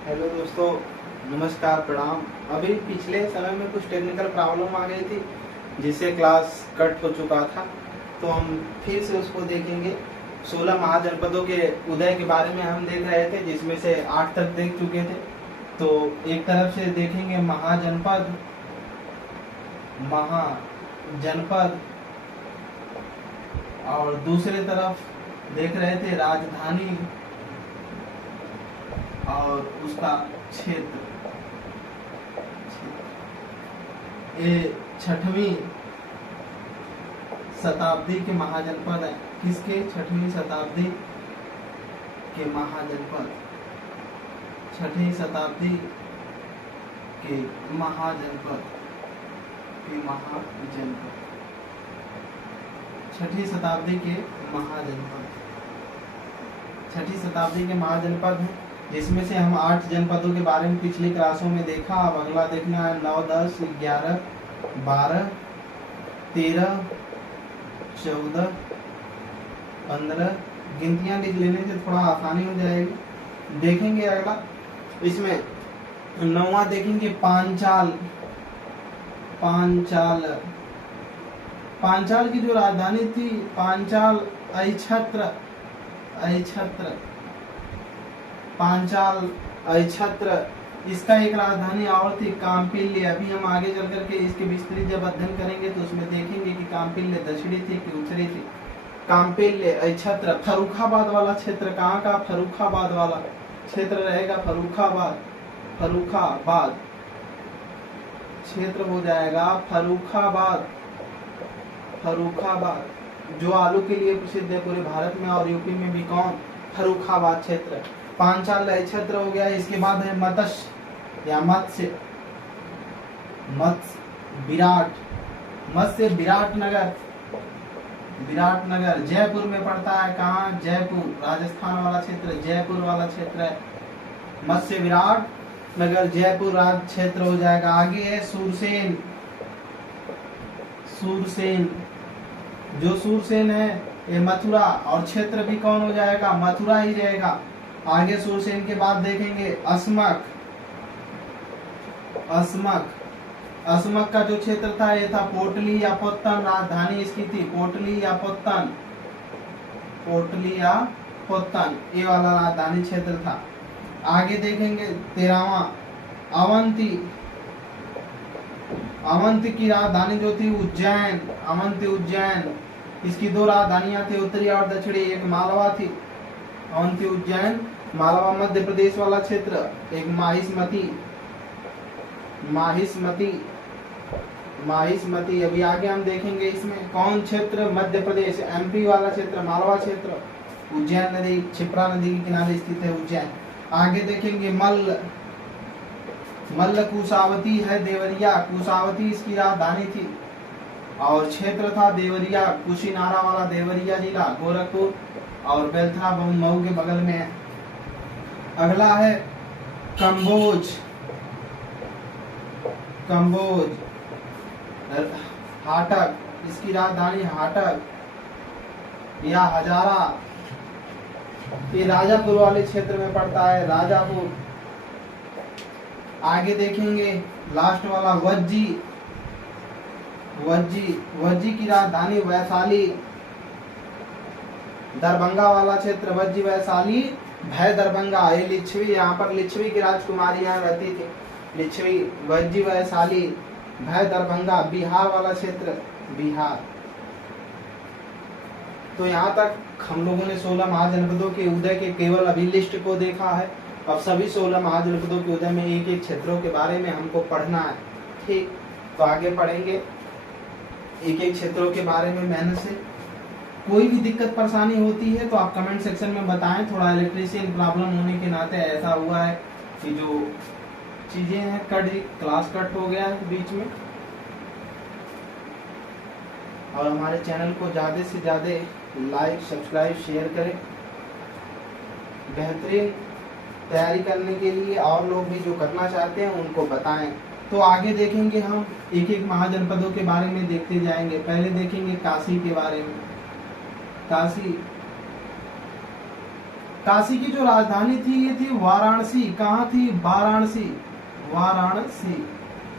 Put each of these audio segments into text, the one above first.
Hello दोस्तों, नमस्कार, प्रणाम। अभी पिछले समय में कुछ टेक्निकल प्रॉब्लम आ गई थी जिससे क्लास कट हो चुका था, तो हम फिर से उसको देखेंगे। 16 महाजनपदों के उदय के बारे में हम देख रहे थे, जिसमें से 8 तक देख चुके थे। तो एक तरफ से देखेंगे महाजनपद, महाजनपद, और दूसरे तरफ देख रहे थे राजधानी और उसका क्षेत्र। ये 6वीं शताब्दी के महाजनपद है। किसके? 6वीं शताब्दी के महाजनपद, 6वीं शताब्दी के महाजनपद, 6वीं शताब्दी के महाजनपद, 6वीं शताब्दी के महाजनपद हैं, जिसमें से हम 8 जनपदों के बारे में पिछली क्लासों में देखा। अब अगला देखना है 9, 10, 11, 12, 13, 14, 15। गिनतियां लिख लेने से थोड़ा आसानी हो जाएगी। देखेंगे अगला, इसमें 9वां देखेंगे पांचाल। पांचाल की जो राजधानी थी, पांचाल अक्षत्र, इसका एक राजधानी और थी काम्पिल्य। अभी हम आगे चल करके इसके विस्तृत जब अध्ययन करेंगे तो उसमें देखेंगे कि काम्पिल्य दक्षिणी थी कि उत्तरी थी। काम्पिल्य अक्षत्र। फर्रुखाबाद वाला क्षेत्र कहाँ का? फर्रुखाबाद वाला क्षेत्र रहेगा फर्रुखाबाद क्षेत्र हो जाएगा फर्रुखाबाद, जो आलू के लिए प्रसिद्ध है पूरे भारत में और यूपी में भी। कौन? फर्रुखाबाद क्षेत्र। पांचाल क्षेत्र हो गया। इसके बाद है मत्स्य या मत्स्य विराटनगर जयपुर में पड़ता है। कहाँ? जयपुर, राजस्थान वाला क्षेत्र, जयपुर वाला क्षेत्र है। मत्स्य विराट नगर जयपुर राज्य क्षेत्र हो जाएगा। आगे है सूरसेन। जो सूरसेन है ये मथुरा, और क्षेत्र भी कौन हो जाएगा? मथुरा ही रहेगा। आगे सूरसेन के बाद देखेंगे असमक का जो क्षेत्र था ये था पोटली या पोत्तन। राजधानी इसकी थी पोटली या पोत्तन, ये वाला राजधानी क्षेत्र था। आगे देखेंगे 13वां अवंती की राजधानी जो थी उज्जैन। इसकी 2 राजधानियां थी, उत्तरी और दक्षिणी। एक मालवा थी, अवंती उज्जैन। मालवा मध्य प्रदेश वाला क्षेत्र। एक माहिष्मती। अभी आगे हम देखेंगे इसमें कौन क्षेत्र? मध्य प्रदेश, एमपी वाला क्षेत्र, मालवा क्षेत्र। उज्जैन नदी, क्षिप्रा नदी के किनारे स्थित है उज्जैन। आगे देखेंगे मल्ल कुशावती है देवरिया। कुशावती इसकी राजधानी थी और क्षेत्र था देवरिया, कुशीनारा वाला देवरिया जिला, गोरखपुर और बेलथरा मऊ के बगल में है। अगला है कंबोज हाटक। इसकी राजधानी हाटक या हजारा, ये राजापुर वाले क्षेत्र में पड़ता है, राजापुर। आगे देखेंगे लास्ट वाला वज्जी की राजधानी वैशाली। दरभंगा वाला क्षेत्र वज्जी वैशाली, भय दरभंगा। ये लिच्छवी, यहाँ पर लिच्छवी की राजकुमारी यहाँ रहती थी। लिच्छवी, वज्जी वैशाली, भय दरभंगा। बिहार वाला क्षेत्र बिहार। तो यहाँ तक हम लोगों ने 16 महाजनपदों के उदय के केवल अभी लिस्ट को देखा है। अब सभी 16 महाजनपदों के उदय में एक एक क्षेत्रों के बारे में हमको पढ़ना है। ठीक, तो आगे पढ़ेंगे एक एक क्षेत्रों के बारे में मेहनत से। कोई भी दिक्कत परेशानी होती है तो आप कमेंट सेक्शन में बताएं। थोड़ा इलेक्ट्रिशियन प्रॉब्लम होने के नाते ऐसा हुआ है कि जो चीजें हैं क्लास कट हो गया है बीच में। और हमारे चैनल को ज्यादा से ज्यादा लाइक, सब्सक्राइब, शेयर करें। बेहतरीन तैयारी करने के लिए और लोग भी जो करना चाहते हैं उनको बताएं। तो आगे देखेंगे हम एक एक महाजनपदों के बारे में देखते जाएंगे। पहले देखेंगे काशी के बारे में। काशी की जो राजधानी थी ये थी वाराणसी। कहाँ थी? वाराणसी। वाराणसी।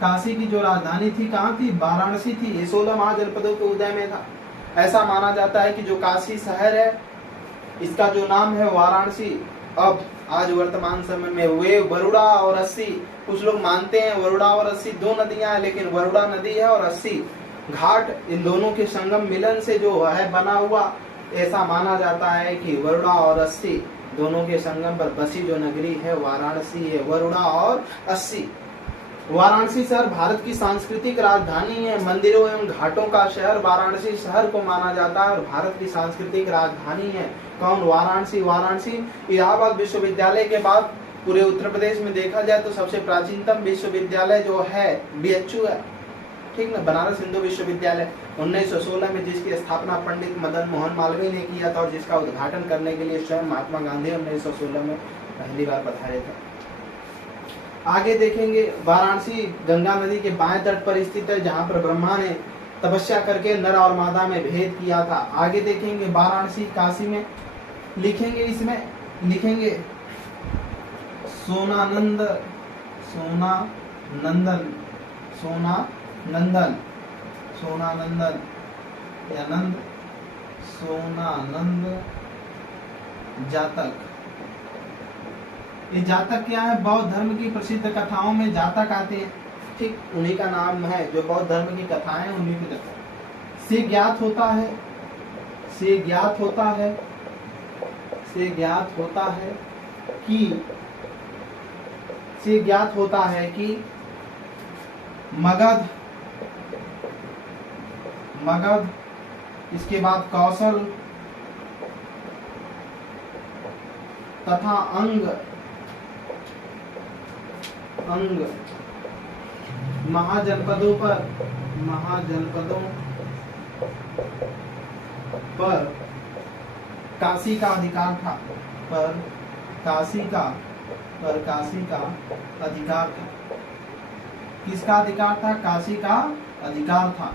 काशी की जो राजधानी थी कहाँ थी? वाराणसी थी। ये 16 महाजनपदों के उदय में था। ऐसा माना जाता है कि जो काशी शहर है इसका जो नाम है वाराणसी, अब आज वर्तमान समय में वे वरुणा और अस्सी, कुछ लोग मानते हैं वरुणा और अस्सी दो नदियां हैं, लेकिन वरुणा नदी है और अस्सी घाट, इन दोनों के संगम मिलन से जो है बना हुआ, ऐसा माना जाता है कि वरुणा और अस्सी दोनों के संगम पर बसी जो नगरी है वाराणसी है। वरुणा और अस्सी। वाराणसी शहर भारत की सांस्कृतिक राजधानी है। मंदिरों एवं घाटों का शहर वाराणसी शहर को माना जाता है और भारत की सांस्कृतिक राजधानी है। कौन? वाराणसी। वाराणसी इलाहाबाद विश्वविद्यालय के बाद पूरे उत्तर प्रदेश में देखा जाए तो सबसे प्राचीनतम विश्वविद्यालय जो है BHU है, ठीक ना, बनारस हिंदू विश्वविद्यालय 1916 में, जिसकी स्थापना पंडित मदन मोहन मालवीय ने किया था और जिसका उद्घाटन करने के लिए स्वयं महात्मा गांधी 1916 में पहली बार पधारे थे। आगे देखेंगे वाराणसी गंगा नदी के बाएं तट पर स्थित है, जहां पर ब्रह्मा ने तपस्या करके नर और मादा में भेद किया था। आगे देखेंगे वाराणसी काशी में लिखेंगे, इसमें लिखेंगे सोनानंद, सोनानंदन, सोनानंदन, सोनानंदन या नंद, सोनानंद जातक। ये जातक क्या है? बौद्ध धर्म की प्रसिद्ध कथाओं में जातक आते हैं, ठीक, उन्हीं का नाम है। जो बौद्ध धर्म की कथाएं उन्हीं की कथा से ज्ञात होता है, से ज्ञात होता है, से ज्ञात होता है कि, से ज्ञात होता है कि मगध, मगध, इसके बाद कौशल तथा अंग, अंग महाजनपदों पर, महाजनपदों पर काशी का अधिकार था, पर काशी का, पर काशी का अधिकार था। किसका अधिकार था? काशी का अधिकार था।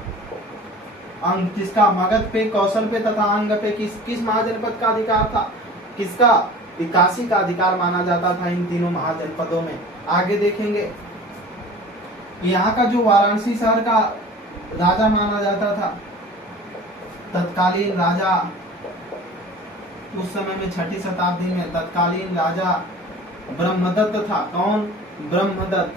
अंग किसका? मगध पे, कौशल पे तथा अंग पे किस महाजनपद का अधिकार था? किसका? काशी का अधिकार माना जाता था इन तीनों महाजनपदों में। आगे देखेंगे यहाँ का जो वाराणसी शहर का राजा माना जाता था, तत्कालीन राजा उस समय में 6ठी शताब्दी में तत्कालीन राजा ब्रह्मदत्त था। कौन? ब्रह्मदत्त,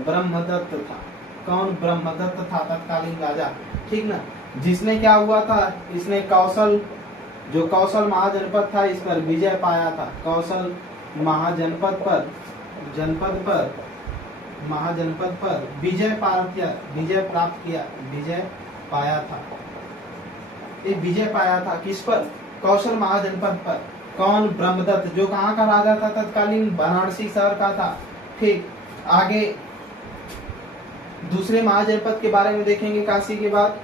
ब्रह्मदत्त था। कौन? ब्रह्मदत्त था तत्कालीन राजा, ठीक ना। जिसने क्या हुआ था? इसने कौशल, जो कौशल महाजनपद था इस पर विजय पाया था। कौशल महाजनपद पर, जनपद पर, महाजनपद पर विजय प्राप्त किया, विजय प्राप्त किया, विजय पाया था। ये विजय पाया था किस पर? कौशल महाजनपद पर। कौन? ब्रह्मदत्त, जो कहाँ का राजा था? तत्कालीन वाराणसी शहर का था, ठीक। आगे दूसरे महाजनपद के बारे में देखेंगे काशी के बाद।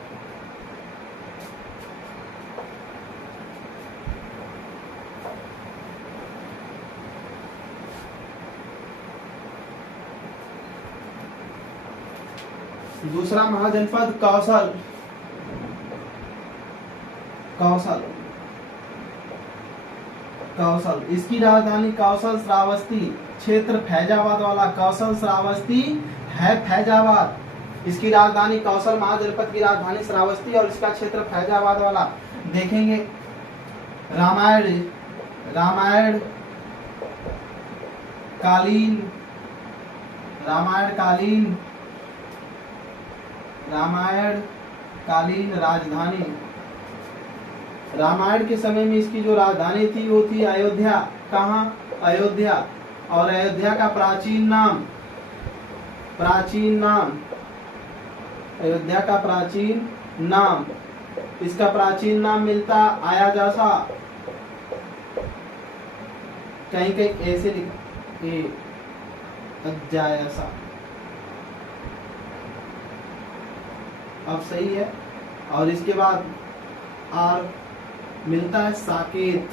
दूसरा महाजनपद कौशल, कौशल, कौशल, इसकी राजधानी कौशल श्रावस्ती, क्षेत्र फैजाबाद वाला कौशल श्रावस्ती है, फैजाबाद। इसकी राजधानी कौशल महाजनपद की राजधानी श्रावस्ती और इसका क्षेत्र फैजाबाद वाला। देखेंगे रामायण, रामायण कालीन, रामायण कालीन, रामायण कालीन राजधानी। रामायण के समय में इसकी जो राजधानी थी वो थी अयोध्या। कहाँ? अयोध्या। और अयोध्या का प्राचीन नाम, प्राचीन नाम, अयोध्या का प्राचीन नाम, इसका प्राचीन नाम मिलता आया जैसा, कहीं कहीं ऐसे लिखा अध्यायसा, अब सही है। और इसके बाद आर मिलता है साकेत,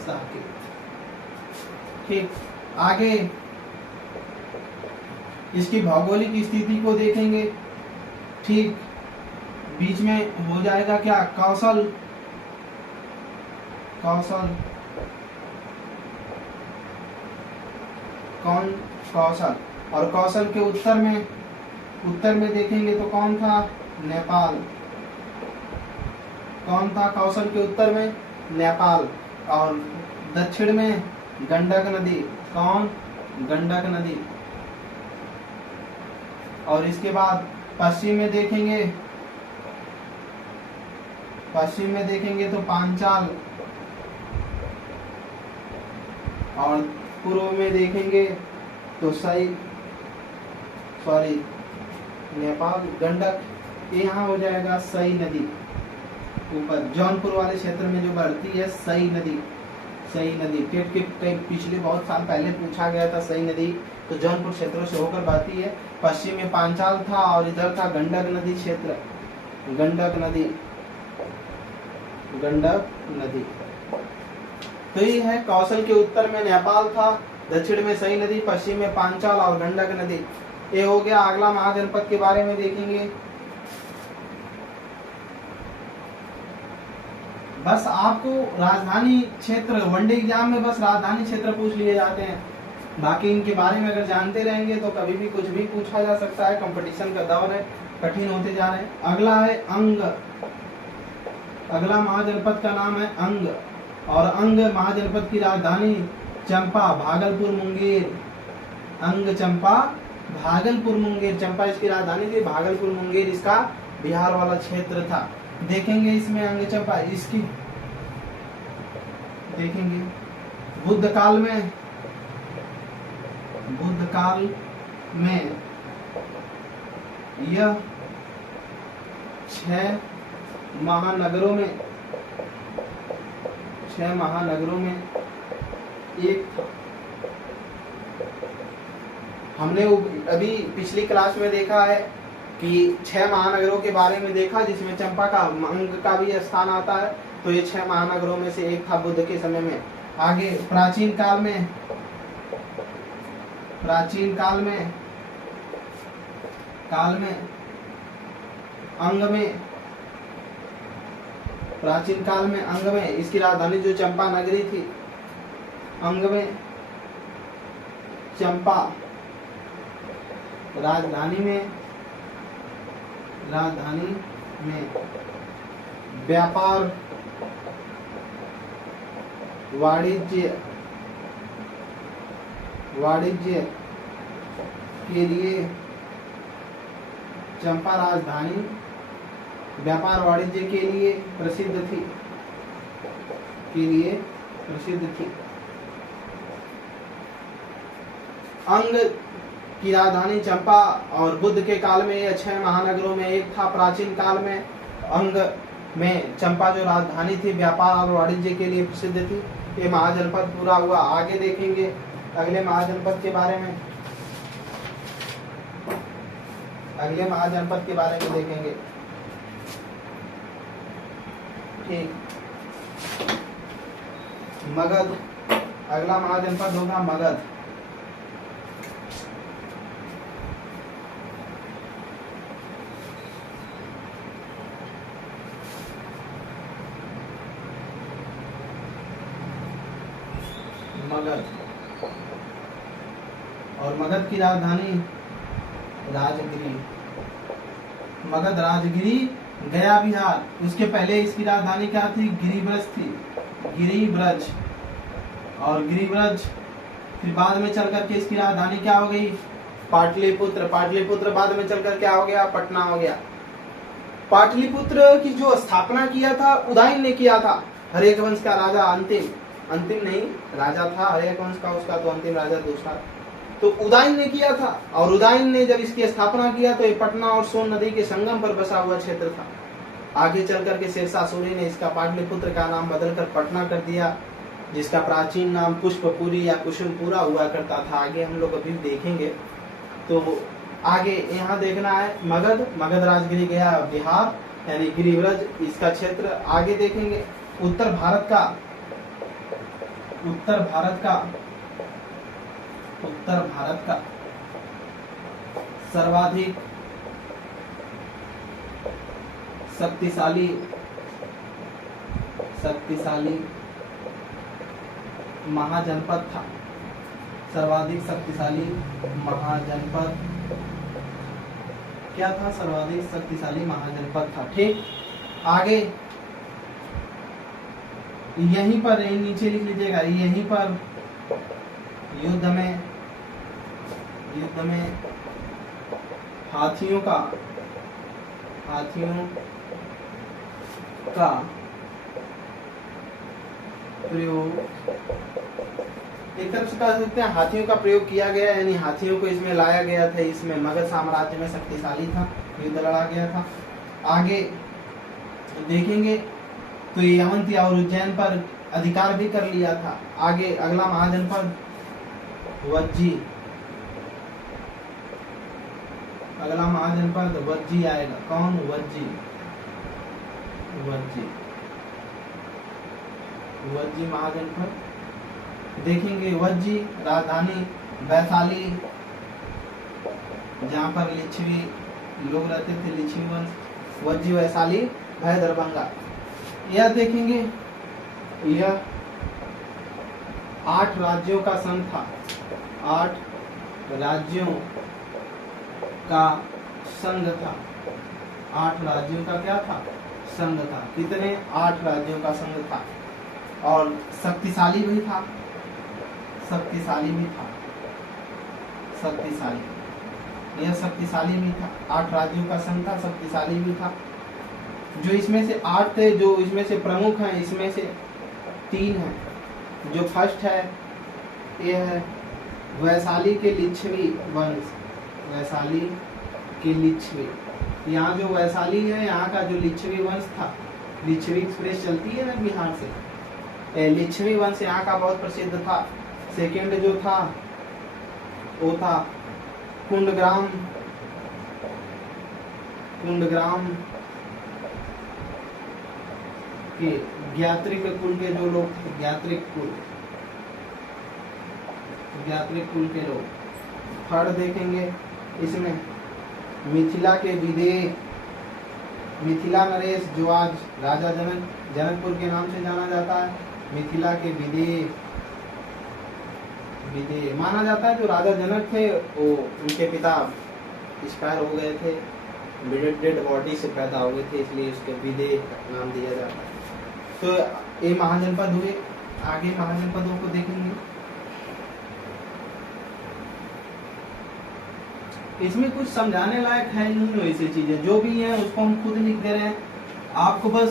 साकेत, ठीक। आगे इसकी भौगोलिक स्थिति को देखेंगे, ठीक। बीच में हो जाएगा क्या? कौशल, कौशल, कौन कौशल। और कौशल के उत्तर में देखेंगे तो कौन था, नेपाल। कौन था कौशल के उत्तर में, नेपाल। और दक्षिण में गंडक नदी, कौन, गंडक नदी। और इसके बाद पश्चिम में देखेंगे तो पांचाल। और पूर्व में देखेंगे तो नेपाल, गंडक, ये यहाँ हो जाएगा सई नदी। ऊपर जौनपुर वाले क्षेत्र में जो बढ़ती है सई नदी, सई नदी टेट के पिछले बहुत साल पहले पूछा गया था सई नदी, तो जौनपुर क्षेत्रों से होकर बहती है। पश्चिम में पांचाल था और इधर था गंडक नदी क्षेत्र, गंडक नदी, गंडक नदी। तो ये है कौशल के उत्तर में नेपाल था, दक्षिण में सई नदी, पश्चिम में पांचाल और गंडक नदी। ये हो गया। अगला महाजनपद के बारे में देखेंगे। बस आपको राजधानी क्षेत्र, वनडे एग्जाम में बस राजधानी क्षेत्र पूछ लिए जाते हैं, बाकी इनके बारे में अगर जानते रहेंगे तो कभी भी कुछ भी पूछा जा सकता है। कंपटीशन का दौर है, कठिन होते जा रहे हैं। अगला है अंग। अगला महाजनपद का नाम है अंग। और अंग महाजनपद की राजधानी चंपा, भागलपुर, मुंगेर। अंग, चंपा, भागलपुर, मुंगेर। चंपा इसकी राजधानी थी, भागलपुर, मुंगेर इसका बिहार वाला क्षेत्र था। देखेंगे इसमें अंग, चंपा इसकी देखेंगे। बुद्ध काल में यह 6 महानगरों में एक था। हमने अभी पिछली क्लास में देखा है कि 6 महानगरों के बारे में देखा, जिसमें चंपा का, अंग का भी स्थान आता है। तो ये 6 महानगरों में से एक था बुद्ध के समय में। आगे प्राचीन काल में अंग में इसकी राजधानी जो चंपा नगरी थी, अंग में चंपा, राजधानी में व्यापार, वाणिज्य के लिए चंपा राजधानी व्यापार वाणिज्य के लिए प्रसिद्ध थी। अंग की राजधानी चंपा और बुद्ध के काल में यह 6 महानगरों में एक था। प्राचीन काल में अंग में चंपा जो राजधानी थी व्यापार और वाणिज्य के लिए प्रसिद्ध थी। ये महाजनपद पूरा हुआ। आगे देखेंगे अगले महाजनपद के बारे में। देखेंगे। ठीक, मगध। अगला महाजनपद होगा मगध। और मगध की राजधानी राजगिरी। मगध राजगिरी गया बिहार। उसके पहले इसकी राजधानी क्या थी, गिरिब्रज थी, गिरिब्रज। और गिरिब्रज फिर बाद में चल करके इसकी राजधानी क्या हो गई, पाटलिपुत्र। पाटलिपुत्र बाद में चलकर क्या हो गया, पटना हो गया। पाटलिपुत्र की जो स्थापना किया था उदयन ने किया था। हर्यक वंश का राजा, अंतिम नहीं राजा था हर्यक वंश का, उसका तो अंतिम राजा दूसरा, तो उदयन ने किया था। और उदयन ने जब इसकी स्थापना किया तो ये पटना और सोन नदी के संगम पर बसा हुआ क्षेत्र था। आगे चल करके शेरशाह सूरी ने इसका पाटलिपुत्र का नाम बदलकर पटना कर दिया, जिसका प्राचीन नाम पुष्पपुरी या कुसुमपुरा हुआ करता था। आगे हम लोग अभी देखेंगे। तो आगे यहाँ देखना है मगध राजगिरी गया बिहार, यानी गिरिब्रज इसका क्षेत्र। आगे देखेंगे उत्तर भारत का सर्वाधिक शक्तिशाली महाजनपद था। सर्वाधिक शक्तिशाली महाजनपद क्या था? सर्वाधिक शक्तिशाली महाजनपद था। ठीक, आगे यहीं पर नीचे लिख लीजिएगा, यहीं पर युद्ध में हाथियों का प्रयोग, एक तरफ से कह सकते हैं हाथियों का प्रयोग किया गया, यानी हाथियों को इसमें लाया गया था। इसमें मगध साम्राज्य में शक्तिशाली था, युद्ध लड़ा गया था। आगे देखेंगे तो यवंती और उज्जैन पर अधिकार भी कर लिया था। आगे अगला महाजनपद वज्जी, अगला महाजनपद वज्जी आएगा। कौन? वज्जी महाजनपद देखेंगे। वज्जी राजधानी वैशाली, जहाँ पर लिच्छवी लोग रहते थे, लिच्छवी वंश। वज्जी वैशाली भय दरभंगा। यह देखेंगे, यह 8 राज्यों का संघ था। 8 राज्यों का संघ था। 8 राज्यों का क्या था? संघ था। कितने? 8 राज्यों का संघ था। और शक्तिशाली भी था, शक्तिशाली भी था, शक्तिशाली, यह शक्तिशाली भी था। 8 राज्यों का संघ था, शक्तिशाली भी था। जो इसमें से 8 थे, जो इसमें से प्रमुख हैं, इसमें से 3 हैं। जो फर्स्ट है, ये है वैशाली के लिच्छवी वंश, वैशाली के लिच्छवी। यहाँ जो वैशाली है, यहाँ का जो लिच्छवी वंश था, लिच्छवी एक्सप्रेस चलती है ना बिहार से, लिच्छवी वंश यहाँ का बहुत प्रसिद्ध था। सेकेंड जो था वो था कुंडग्राम के ज्ञात्रिक कुल के जो लोग थे, ज्ञात्रिक कुल के लोग। थर्ड देखेंगे इसमें मिथिला के विदेह, मिथिला नरेश, जो आज राजा जनकपुर के नाम से जाना जाता है। मिथिला के विदेह माना जाता है। जो राजा जनक थे, वो उनके पिता एक्सपायर हो गए थे, डेड बॉडी से पैदा हुए थे, इसलिए उसके विदेह नाम दिया जाता है। तो ये महाजनपद हुए। आगे महाजनपदों को देखेंगे। इसमें कुछ समझाने लायक है नहीं, वैसी चीजें जो भी हैं उसको हम खुद लिख दे रहे हैं, आपको बस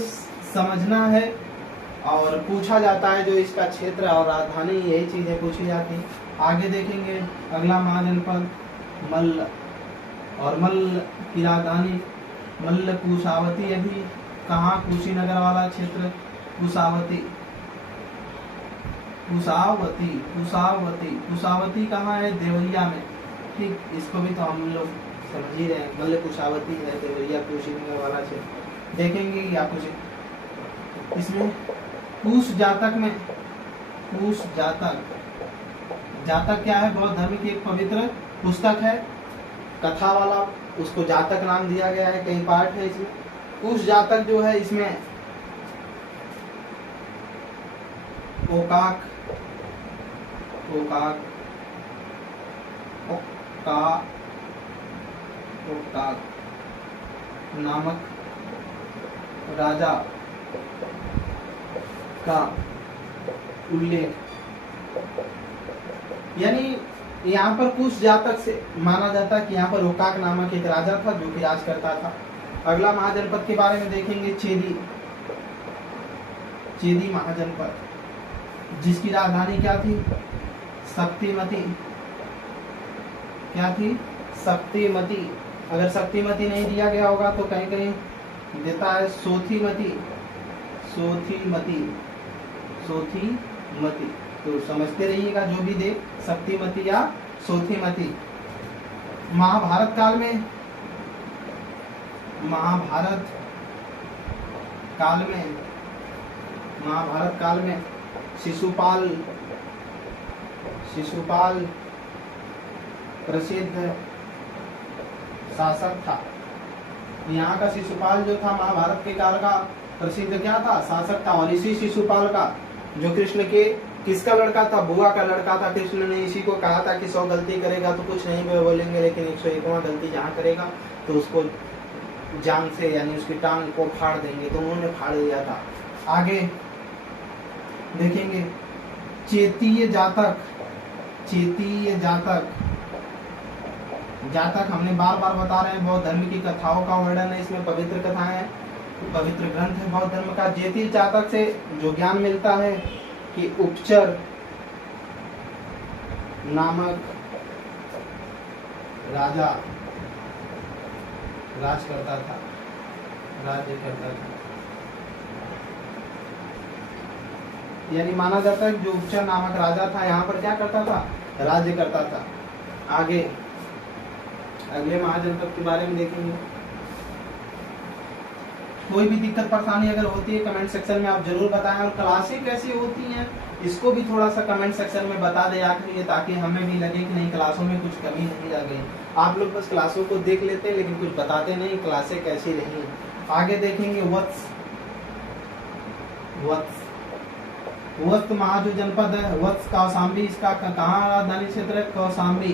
समझना है। और पूछा जाता है जो इसका क्षेत्र और राजधानी, यही चीजें पूछी जाती हैं। आगे देखेंगे अगला महाजनपद मल्ल, और मल्ल की राजधानी मल्ल कुशावती। अभी कहाँ? कुशीनगर वाला क्षेत्र, कुशावती कहाँ है? देवरिया में। ठीक, इसको भी तो हम लोग समझ ही रहे हैं। मल्ल कुशावती है देवरिया, कुशीनगर वाला क्षेत्र। देखेंगे या कुछ इसमें कुश जातक में, कुश जातक क्या है? बौद्ध धर्म की एक पवित्र पुस्तक है, कथा वाला, उसको जातक नाम दिया गया है। कई पार्ट है इसमें। कुश जातक जो है, इसमें ओकाक नामक राजा का उल्लेख, यानी यहाँ पर कुछ जातक से माना जाता है कि यहाँ पर ओकाक नामक एक राजा था जो कि राज करता था। अगला महाजनपद के बारे में देखेंगे, चेदी महाजनपद, जिसकी राजधानी क्या थी? शक्तिमती। क्या थी? शक्तिमती। अगर शक्तिमती नहीं दिया गया होगा तो कहीं कहीं देता है सोथीमती। तो समझते रहिएगा, जो भी दे, शक्तिमती या सोथीमती। महाभारत काल में शिशुपाल प्रसिद्ध शासक था। यहाँ का शिशुपाल जो था, महाभारत के काल का प्रसिद्ध क्या था? शासक था। और इसी शिशुपाल का, जो कृष्ण के किसका लड़का था? बुआ का लड़का था। कृष्ण ने इसी को कहा था कि 100 गलती करेगा तो कुछ नहीं बोलेंगे, लेकिन 101वां गलती जहाँ करेगा तो उसको जान से यानी उसकी टांग को फाड़ देंगे, तो उन्होंने फाड़ दिया था। आगे देखेंगे चेतीय जातक। चेतीय जातक, जातक हमने बार बार बता रहे हैं, बौद्ध धर्म की कथाओं का वर्णन है, इसमें पवित्र कथाएं हैं, पवित्र ग्रंथ है बौद्ध धर्म का। चेतीय जातक से जो ज्ञान मिलता है कि उपचर नामक राजा राज करता था, राज्य करता था। यानी माना जाता है कि जो उपचर नामक राजा था यहाँ पर क्या करता था? राज्य करता था। आगे अगले महाजनपद के बारे में देखेंगे। कोई भी दिक्कत परेशानी अगर होती है कमेंट सेक्शन में आप जरूर बताएं, और क्लासें कैसी होती हैं इसको भी थोड़ा सा कमेंट सेक्शन में बता दें आखिर, ताकि हमें भी लगे कि नहीं क्लासों में कुछ कमी नहीं रह गई। आप लोग बस क्लासों को देख लेते हैं लेकिन कुछ बताते नहीं क्लासें कैसी रही। आगे देखेंगे वत्स। वत्स वत्स महा जो जनपद है वत्स कौशाम्बी, इसका कहाँ राजधानी क्षेत्र है? कौशाम्बी।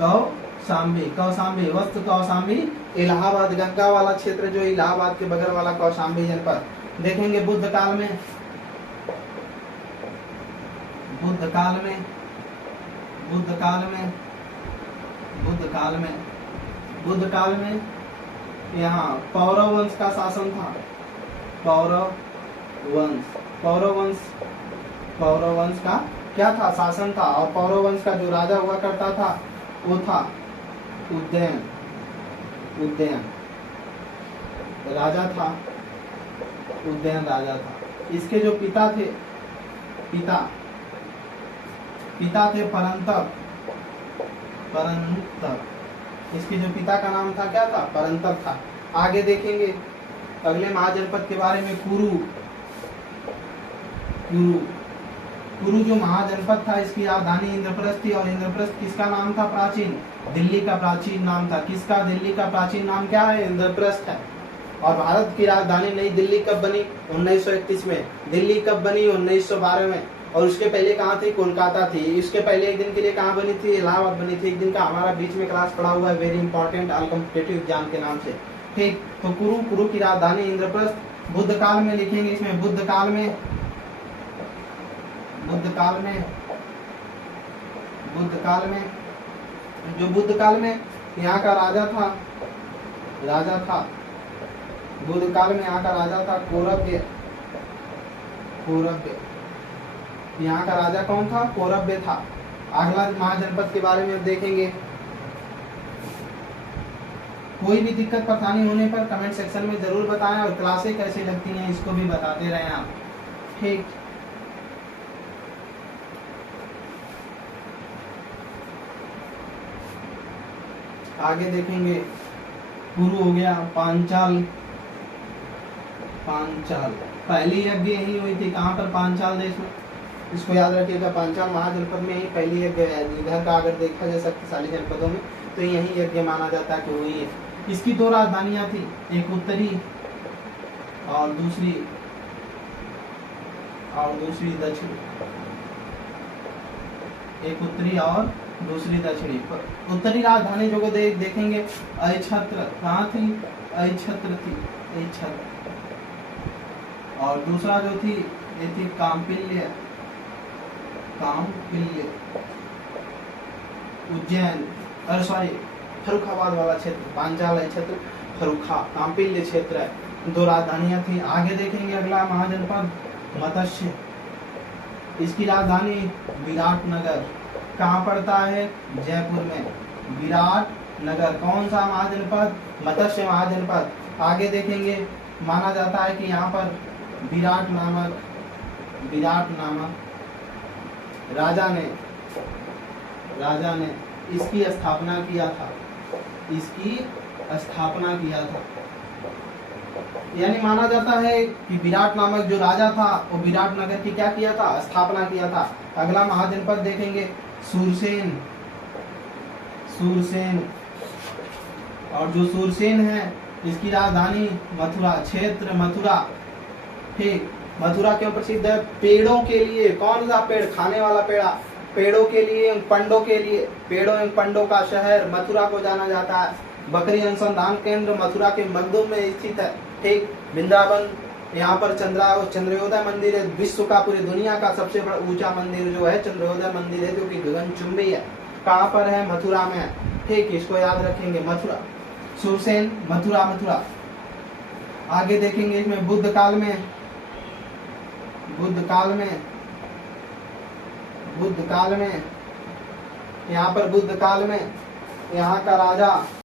कौशाम्बी, कौशाम्बी, वत्स कौशाम्बी इलाहाबाद, गंगा वाला क्षेत्र जो इलाहाबाद के बगल वाला कौशाम्बी जनपद। देखेंगे बुद्ध काल में, बुद्ध काल में, बुद्ध काल में, बुद्ध काल में, बुद्ध काल में यहाँ पौरव वंश का शासन था। पौरव वंश, पौरव वंश, पौरव वंश का क्या था? शासन था। और पौरव वंश का जो राजा हुआ करता था वो था उदयन। उदयन राजा था, उदयन राजा था। इसके जो पिता थे, पिता थे परंतप। परंतप, इसके जो पिता का नाम था क्या था? परंतप था। आगे देखेंगे अगले महाजनपद के बारे में कुरु। कुरु, कुरु जो महाजनपद था इसकी राजधानी इंद्रप्रस्थ थी। और इंद्रप्रस्थ किसका नाम था प्राचीन? दिल्ली का प्राचीन नाम था। किसका? दिल्ली का प्राचीन नाम क्या है? इंद्रप्रस्थ है। और भारत की राजधानी नई दिल्ली कब बनी? 1931 में। दिल्ली कब बनी? 1912 में। और उसके पहले कहाँ थी? कोलकाता थी। उसके पहले एक दिन के लिए कहाँ बनी थी? इलाहाबाद बनी थी। एक दिन का हमारा बीच में क्लास पढ़ा हुआ है, very important all competitive exam के नाम से। ठीक, तो कुरु, कुरु की राजधानी इंद्रप्रस्थ। बुद्ध काल में लिखेंगे इसमें, बुद्ध काल में, बुद्ध काल में, बुद्ध काल में, जो बुद्ध काल में यहाँ का राजा था, राजा था बुद्ध काल में यहाँ का राजा था कौरव्य। कौरव्य, यहाँ का राजा कौन था? कौरव्य था। अगला महाजनपद के बारे में देखेंगे। कोई भी दिक्कत परेशानी होने पर कमेंट सेक्शन में जरूर बताएं, और क्लासें कैसी लगती हैं इसको भी बताते रहें आप। ठीक, आगे देखेंगे कुरु हो गया। पांचाल, पांचाल पहली यज्ञ यही हुई थी। कहाँ पर? पांचाल देश में। इसको याद रखिएगा, पांचाल महाजनपद में ही पहली यज्ञ है। इधर का अगर देखा जाए शक्तिशाली जनपदों में तो यही यज्ञ माना जाता है कि हुई है। इसकी दो राजधानियां थी, एक उत्तरी और दूसरी दक्षिणी। एक उत्तरी और दूसरी दक्षिणी। उत्तरी राजधानी जो को देखेंगे अक्षत्र। कहाँ थी? अक्षत्र थी, अक्षत्र। और दूसरा जो थी ये थी काम्पिल्य। काम्पिल्य, उज्जैन, अरे सॉरी फर्रुखाबाद वाला क्षेत्र। पांचाल क्षेत्र, फर्रुखा, काम्पिल्य क्षेत्र है। दो राजधानियां थी। आगे देखेंगे अगला महाजनपद मत्स्य। इसकी राजधानी विराटनगर। कहाँ पड़ता है? जयपुर में। विराटनगर। कौन सा महाजनपद? मत्स्य महाजनपद। आगे देखेंगे माना जाता है कि यहाँ पर विराट नामक राजा ने इसकी स्थापना किया था। इसकी स्थापना किया था। यानी माना जाता है कि विराट नामक जो राजा था वो विराटनगर की क्या किया था? स्थापना किया था। अगला महाजनपद देखेंगे सूरसेन। सूरसेन, और जो सूरसेन है इसकी राजधानी मथुरा, क्षेत्र मथुरा। ठीक, मथुरा क्यों प्रसिद्ध है? पेड़ों के लिए। कौन सा पेड़? खाने वाला पेड़ा। पेड़ों के लिए, पंडों के लिए, पेड़ों एवं पंडों का शहर मथुरा को जाना जाता है। बकरी अनुसंधान केंद्र मथुरा के मखदुम में स्थित है। ठीक। वृंदावन, यहाँ पर चंद्रोदय मंदिर है। विश्व का, पूरी दुनिया का सबसे बड़ा ऊंचा मंदिर जो है चंद्रोदय मंदिर है, जो कि गगनचुंबी है। कहाँ पर है? मथुरा में है। ठीक, इसको याद रखेंगे। मथुरा, सुरसेन, मथुरा, मथुरा। आगे देखेंगे इसमें बुद्ध काल में, बुद्ध काल में, बुद्ध काल में, यहाँ पर बुद्ध काल में यहाँ का राजा